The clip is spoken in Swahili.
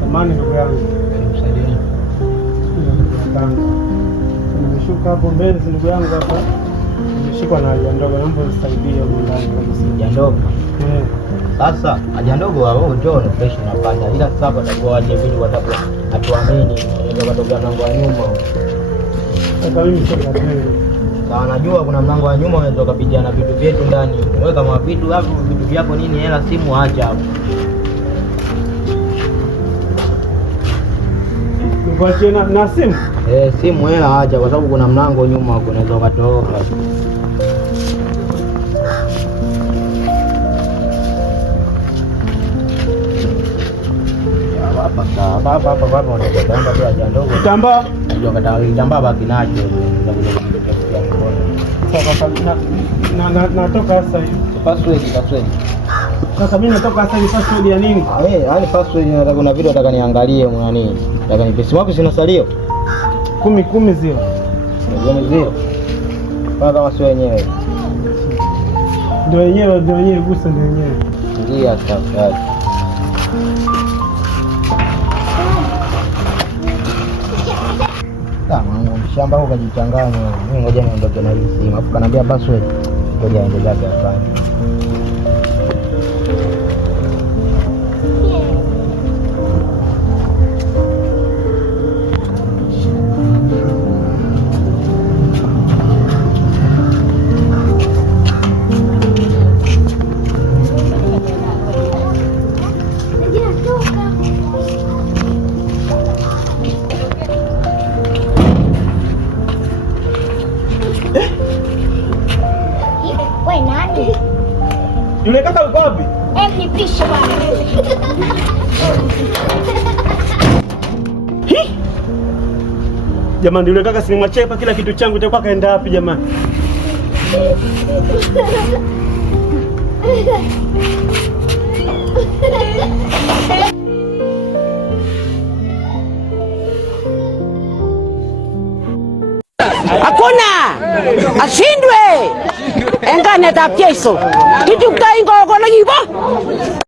Samani ndugu yangu. Nimeshuka hapo mbele ndugu yangu hapa. Nimeshikwa na haja ndogo, naomba unisaidie huko ndani kabisa. Haja ndogo. Sasa haja ndogo wao njoo na fresh unapata. Ila sasa atakuwa aje vitu watakuwa hatuamini. Ndio katoka mlango wa nyuma. Sasa mimi sio katili. Sawa, najua kuna mlango wa nyuma unaweza kupitia na vitu vyetu ndani. Wewe kama vitu vyako nini, hela, simu, acha hapo. Nikuachie na simu? Simu, hela acha, kwa sababu kuna mlango nyuma unaweza ukatoka. Hapa unaweza kaenda tu haja ndogo. Kitambaa? Unajua kitambaa baki nacho. Natoka sasa hivi. Password. Sasa mimi natoka sasa hivi, password ya nini? Yaani password nataka, kuna video nataka niangalie mwana nini. Nataka ni pesa wako sina salio. 10 zio. Zio. Kama sio wenyewe. Ndio wenyewe gusa ndio wenyewe. Ndio sasa. Shamba huko kajichanganya. Mimi ngoja niondoke na hii simu. Afu kanaambia password. Ngoja aende zake afanye. Yule kaka yuko wapi? Nipishe bwana. Jamani, yule kaka sinimwachie hapa, kila kitu changu itakuwa kaenda wapi jamani? Hakuna ashindwe engane tapyeso kitu kutaingo kono yibo